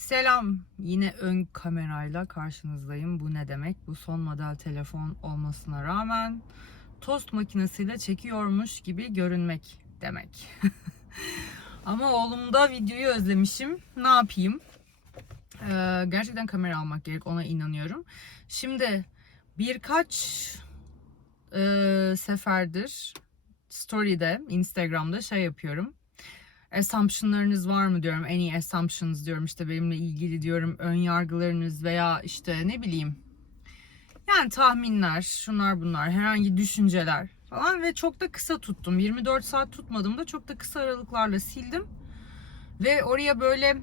Selam. Yine ön kamerayla karşınızdayım. Bu ne demek? Bu son model telefon olmasına rağmen tost makinesiyle çekiyormuş gibi görünmek demek. Ama oğlumda videoyu özlemişim. Ne yapayım? Ee, gerçekten kamera almak gerek. Ona inanıyorum. Şimdi birkaç e, seferdir story'de, Instagram'da şey yapıyorum assumptionlarınız var mı diyorum. Any assumptions diyorum işte benimle ilgili diyorum. Ön yargılarınız veya işte ne bileyim. Yani tahminler, şunlar bunlar, herhangi düşünceler falan ve çok da kısa tuttum. 24 saat tutmadım da çok da kısa aralıklarla sildim. Ve oraya böyle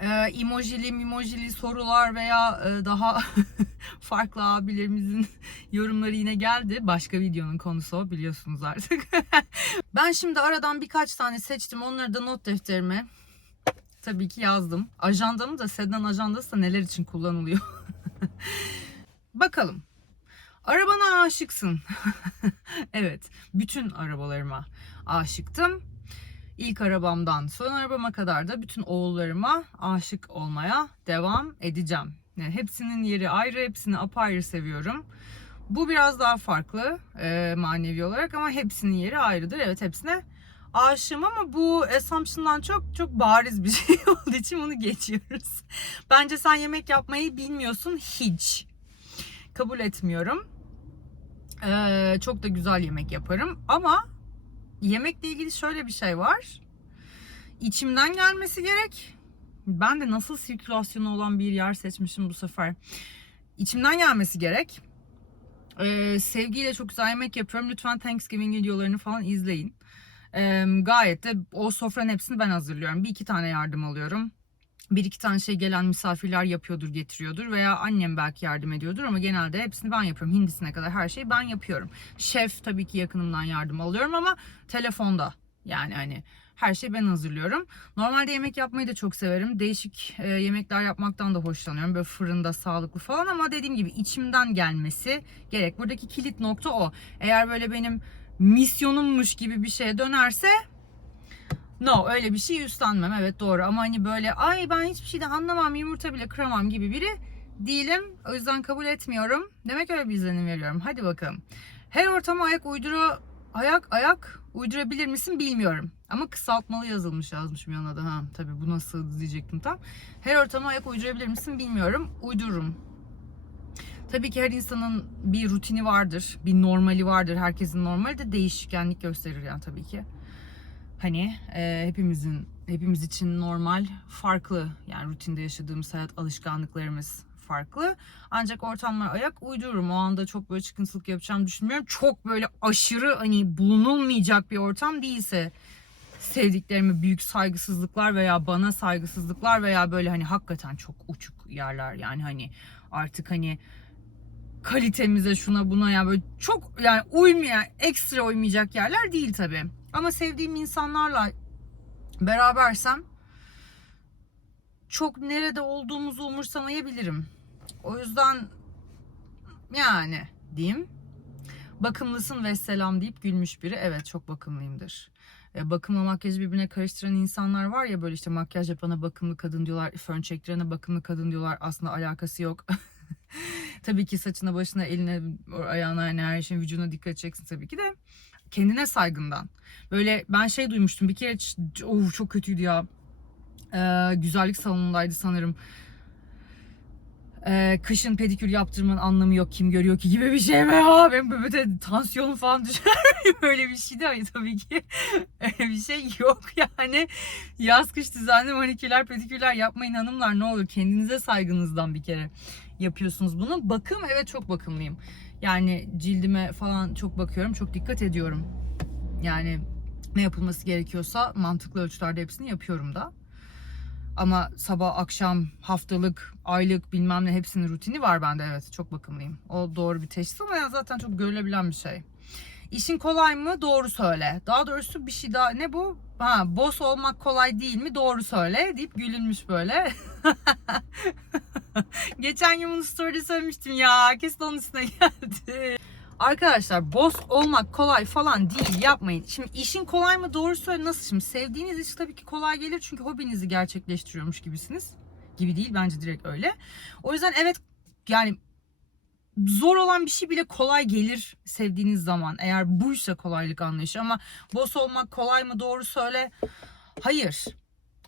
e, emojili mimojili sorular veya e, daha farklı abilerimizin yorumları yine geldi. Başka videonun konusu o biliyorsunuz artık. ben şimdi aradan birkaç tane seçtim. Onları da not defterime tabii ki yazdım. Ajandamı da Sedan ajandası da neler için kullanılıyor. Bakalım. Arabana aşıksın. evet. Bütün arabalarıma aşıktım. İlk arabamdan son arabama kadar da bütün oğullarıma aşık olmaya devam edeceğim. Yani hepsinin yeri ayrı, hepsini apayrı seviyorum. Bu biraz daha farklı e, manevi olarak ama hepsinin yeri ayrıdır. Evet hepsine aşığım ama bu assumption'dan çok çok bariz bir şey olduğu için bunu geçiyoruz. Bence sen yemek yapmayı bilmiyorsun hiç. Kabul etmiyorum. Ee, çok da güzel yemek yaparım ama yemekle ilgili şöyle bir şey var. İçimden gelmesi gerek. Ben de nasıl sirkülasyonu olan bir yer seçmişim bu sefer. İçimden gelmesi gerek. Ee, sevgiyle çok güzel yemek yapıyorum. Lütfen Thanksgiving videolarını falan izleyin. Ee, gayet de o sofranın hepsini ben hazırlıyorum. Bir iki tane yardım alıyorum. Bir iki tane şey gelen misafirler yapıyordur, getiriyordur veya annem belki yardım ediyordur ama genelde hepsini ben yapıyorum. Hindisine kadar her şeyi ben yapıyorum. Şef tabii ki yakınımdan yardım alıyorum ama telefonda yani hani her şeyi ben hazırlıyorum. Normalde yemek yapmayı da çok severim. Değişik e, yemekler yapmaktan da hoşlanıyorum. Böyle fırında sağlıklı falan ama dediğim gibi içimden gelmesi gerek. Buradaki kilit nokta o. Eğer böyle benim misyonummuş gibi bir şeye dönerse No öyle bir şey üstlenmem evet doğru ama hani böyle ay ben hiçbir şeyden anlamam yumurta bile kıramam gibi biri değilim. O yüzden kabul etmiyorum. Demek öyle bir izlenim veriyorum. Hadi bakalım. Her ortama ayak uydura ayak ayak uydurabilir misin bilmiyorum. Ama kısaltmalı yazılmış yazmışım yanına da. Ha, tabii bu nasıl diyecektim tam. Her ortama ayak uydurabilir misin bilmiyorum. Uydururum. Tabii ki her insanın bir rutini vardır. Bir normali vardır. Herkesin normali de değişkenlik gösterir yani tabii ki hani e, hepimizin hepimiz için normal farklı yani rutinde yaşadığımız hayat alışkanlıklarımız farklı. Ancak ortamlara ayak uydururum. O anda çok böyle çıkıntılık yapacağım düşünmüyorum. Çok böyle aşırı hani bulunulmayacak bir ortam değilse sevdiklerime büyük saygısızlıklar veya bana saygısızlıklar veya böyle hani hakikaten çok uçuk yerler yani hani artık hani kalitemize şuna buna ya böyle çok yani uymayan ekstra uymayacak yerler değil tabii. Ama sevdiğim insanlarla berabersem çok nerede olduğumuzu umursamayabilirim. O yüzden yani diyeyim. Bakımlısın ve selam deyip gülmüş biri. Evet çok bakımlıyımdır. E, bakımla makyajı birbirine karıştıran insanlar var ya böyle işte makyaj yapana bakımlı kadın diyorlar. Fön çektirene bakımlı kadın diyorlar. Aslında alakası yok. tabii ki saçına, başına, eline, ayağına, yani her şeyin vücuduna dikkat edeceksin tabii ki de kendine saygından. Böyle ben şey duymuştum bir kere oh, çok kötüydü ya. Ee, güzellik salonundaydı sanırım. Ee, kışın pedikür yaptırmanın anlamı yok kim görüyor ki gibi bir şey mi ya? Benim böyle tansiyonum falan düşer böyle bir şey de hayır tabii ki bir şey yok yani. Yaz kış düzenli manikürler pedikürler yapmayın hanımlar ne olur kendinize saygınızdan bir kere yapıyorsunuz bunu. Bakım evet çok bakımlıyım. Yani cildime falan çok bakıyorum. Çok dikkat ediyorum. Yani ne yapılması gerekiyorsa mantıklı ölçülerde hepsini yapıyorum da. Ama sabah, akşam, haftalık, aylık bilmem ne hepsinin rutini var bende evet. Çok bakımlıyım. O doğru bir teşhis ama ya zaten çok görülebilen bir şey. İşin kolay mı? Doğru söyle. Daha doğrusu bir şey daha ne bu? Ha, boss olmak kolay değil mi? Doğru söyle deyip gülünmüş böyle. Geçen gün bunu story'de söylemiştim ya. Kesin onun üstüne geldi. Arkadaşlar boss olmak kolay falan değil yapmayın. Şimdi işin kolay mı doğru söyle nasıl şimdi sevdiğiniz iş tabii ki kolay gelir çünkü hobinizi gerçekleştiriyormuş gibisiniz. gibi değil. Bence direkt öyle. O yüzden evet yani zor olan bir şey bile kolay gelir sevdiğiniz zaman. Eğer buysa kolaylık anlayışı ama boss olmak kolay mı doğru söyle. Hayır.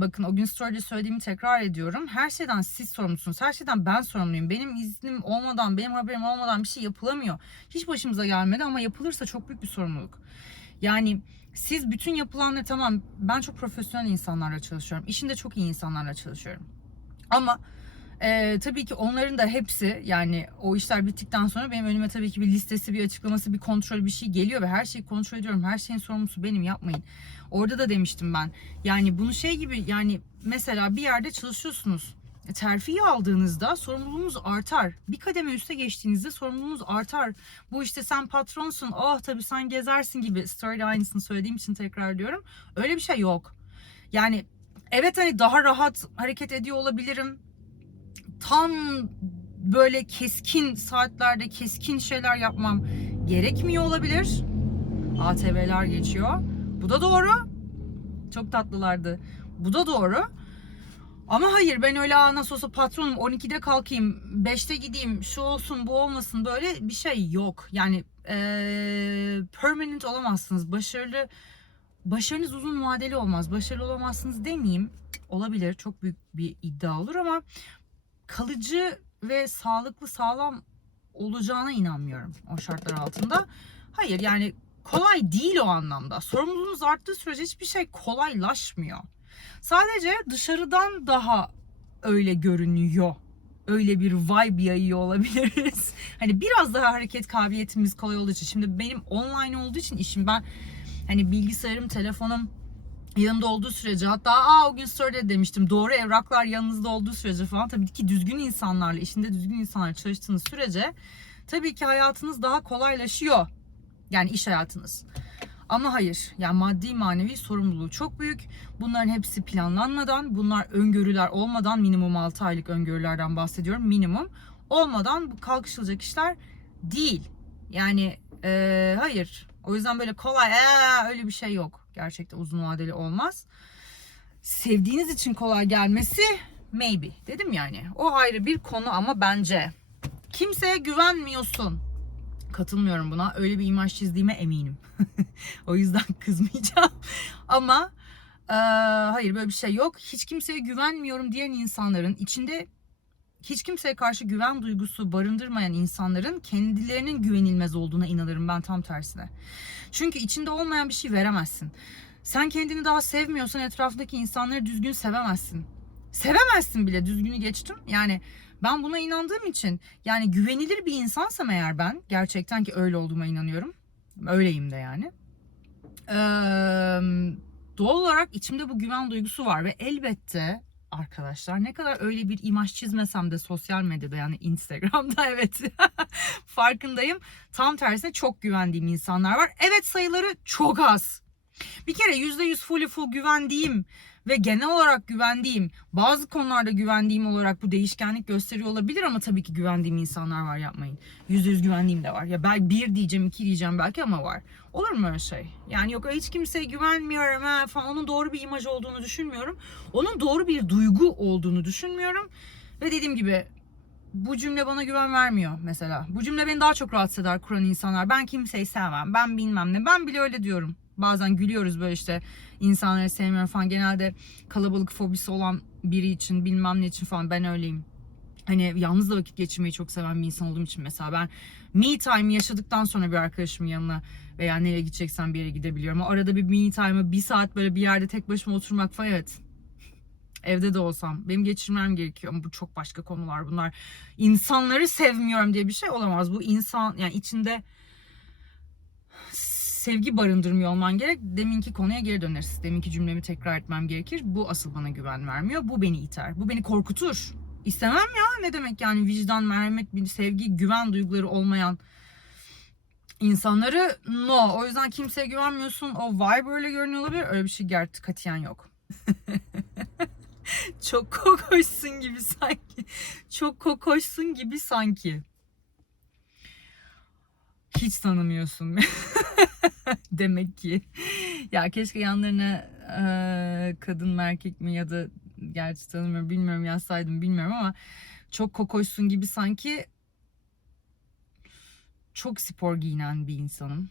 Bakın o gün story'de söylediğimi tekrar ediyorum. Her şeyden siz sorumlusunuz. Her şeyden ben sorumluyum. Benim iznim olmadan, benim haberim olmadan bir şey yapılamıyor. Hiç başımıza gelmedi ama yapılırsa çok büyük bir sorumluluk. Yani siz bütün yapılanları tamam ben çok profesyonel insanlarla çalışıyorum. İşinde çok iyi insanlarla çalışıyorum. Ama ee, tabii ki onların da hepsi yani o işler bittikten sonra benim önüme tabii ki bir listesi, bir açıklaması, bir kontrol bir şey geliyor ve her şeyi kontrol ediyorum. Her şeyin sorumlusu benim yapmayın. Orada da demiştim ben. Yani bunu şey gibi yani mesela bir yerde çalışıyorsunuz. Terfi aldığınızda sorumluluğunuz artar. Bir kademe üste geçtiğinizde sorumluluğunuz artar. Bu işte sen patronsun, oh tabii sen gezersin gibi story'de aynısını söylediğim için tekrar diyorum. Öyle bir şey yok. Yani evet hani daha rahat hareket ediyor olabilirim tam böyle keskin saatlerde keskin şeyler yapmam gerekmiyor olabilir. ATV'ler geçiyor. Bu da doğru. Çok tatlılardı. Bu da doğru. Ama hayır ben öyle Aa, nasıl olsa patronum 12'de kalkayım 5'te gideyim şu olsun bu olmasın böyle bir şey yok. Yani ee, permanent olamazsınız. Başarılı başarınız uzun vadeli olmaz. Başarılı olamazsınız demeyeyim. Olabilir. Çok büyük bir iddia olur ama kalıcı ve sağlıklı sağlam olacağına inanmıyorum o şartlar altında. Hayır yani kolay değil o anlamda. Sorumluluğunuz arttığı sürece hiçbir şey kolaylaşmıyor. Sadece dışarıdan daha öyle görünüyor. Öyle bir vibe yayıyor olabiliriz. Hani biraz daha hareket kabiliyetimiz kolay olduğu için. Şimdi benim online olduğu için işim ben hani bilgisayarım, telefonum yanında olduğu sürece hatta aa o gün story'de demiştim doğru evraklar yanınızda olduğu sürece falan tabii ki düzgün insanlarla işinde düzgün insanlarla çalıştığınız sürece tabii ki hayatınız daha kolaylaşıyor. Yani iş hayatınız. Ama hayır yani maddi manevi sorumluluğu çok büyük. Bunların hepsi planlanmadan bunlar öngörüler olmadan minimum 6 aylık öngörülerden bahsediyorum minimum. Olmadan bu kalkışılacak işler değil. Yani ee, hayır o yüzden böyle kolay ee, öyle bir şey yok gerçekten uzun vadeli olmaz. Sevdiğiniz için kolay gelmesi maybe dedim yani. O ayrı bir konu ama bence kimseye güvenmiyorsun. Katılmıyorum buna. Öyle bir imaj çizdiğime eminim. o yüzden kızmayacağım. ama e, hayır böyle bir şey yok. Hiç kimseye güvenmiyorum diyen insanların içinde hiç kimseye karşı güven duygusu barındırmayan insanların kendilerinin güvenilmez olduğuna inanırım ben tam tersine. Çünkü içinde olmayan bir şey veremezsin. Sen kendini daha sevmiyorsan etrafındaki insanları düzgün sevemezsin. Sevemezsin bile düzgünü geçtim. Yani ben buna inandığım için yani güvenilir bir insansam eğer ben gerçekten ki öyle olduğuma inanıyorum. Öyleyim de yani. Ee, doğal olarak içimde bu güven duygusu var ve elbette arkadaşlar. Ne kadar öyle bir imaj çizmesem de sosyal medyada yani Instagram'da evet farkındayım. Tam tersine çok güvendiğim insanlar var. Evet sayıları çok az. Bir kere %100 fully full güvendiğim ve genel olarak güvendiğim, bazı konularda güvendiğim olarak bu değişkenlik gösteriyor olabilir ama tabii ki güvendiğim insanlar var yapmayın. %100 güvendiğim de var. Ya ben bir diyeceğim, iki diyeceğim belki ama var. Olur mu öyle şey? Yani yok hiç kimseye güvenmiyorum ha falan. Onun doğru bir imaj olduğunu düşünmüyorum. Onun doğru bir duygu olduğunu düşünmüyorum. Ve dediğim gibi bu cümle bana güven vermiyor mesela. Bu cümle beni daha çok rahatsız eder kuran insanlar. Ben kimseyi sevmem, ben bilmem ne. Ben bile öyle diyorum. Bazen gülüyoruz böyle işte insanları sevmiyorum falan. Genelde kalabalık fobisi olan biri için bilmem ne için falan ben öyleyim. Hani yalnız da vakit geçirmeyi çok seven bir insan olduğum için mesela ben me time yaşadıktan sonra bir arkadaşımın yanına veya nereye gideceksen bir yere gidebiliyorum. O arada bir me time'ı bir saat böyle bir yerde tek başıma oturmak falan evet evde de olsam benim geçirmem gerekiyor ama bu çok başka konular bunlar. İnsanları sevmiyorum diye bir şey olamaz. Bu insan yani içinde sevgi barındırmıyor olman gerek. Deminki konuya geri döneriz. Deminki cümlemi tekrar etmem gerekir. Bu asıl bana güven vermiyor. Bu beni iter. Bu beni korkutur. İstemem ya. Ne demek yani vicdan, merhamet, bir sevgi, güven duyguları olmayan insanları no. O yüzden kimseye güvenmiyorsun. O vibe öyle görünüyor olabilir. Öyle bir şey gerçekten katiyen yok. Çok kokoşsun gibi sanki. Çok kokoşsun gibi sanki. Hiç tanımıyorsun. Demek ki. Ya keşke yanlarına e, kadın mı erkek mi ya da Gerçi tanımıyorum bilmiyorum yazsaydım bilmiyorum ama çok kokoşsun gibi sanki çok spor giyinen bir insanım.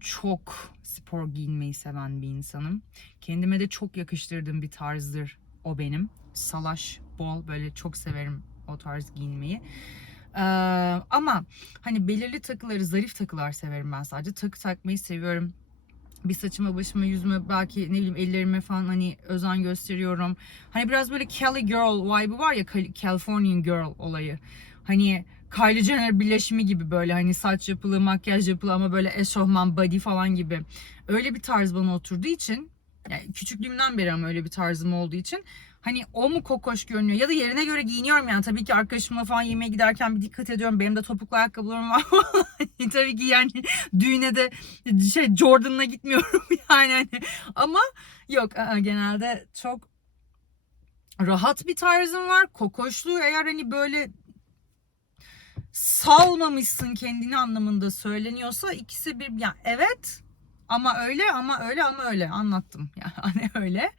Çok spor giyinmeyi seven bir insanım. Kendime de çok yakıştırdığım bir tarzdır o benim. Salaş, bol böyle çok severim o tarz giyinmeyi. Ee, ama hani belirli takıları, zarif takılar severim ben sadece. Takı takmayı seviyorum. Bir saçıma, başıma, yüzüme belki ne bileyim ellerime falan hani özen gösteriyorum. Hani biraz böyle Cali Girl vibe'ı var ya Cali- Californian Girl olayı. Hani Kylie Jenner birleşimi gibi böyle hani saç yapılı, makyaj yapılı ama böyle eşofman, body falan gibi. Öyle bir tarz bana oturduğu için yani küçüklüğümden beri ama öyle bir tarzım olduğu için hani o mu kokoş görünüyor? Ya da yerine göre giyiniyorum yani. Tabii ki arkadaşımla falan yemeğe giderken bir dikkat ediyorum. Benim de topuklu ayakkabılarım var. Tabii ki yani düğüne de şey Jordan'la gitmiyorum yani hani. ama yok genelde çok rahat bir tarzım var. Kokoşluğu eğer hani böyle salmamışsın kendini anlamında söyleniyorsa ikisi bir yani evet ama öyle ama öyle ama öyle. Anlattım. Yani öyle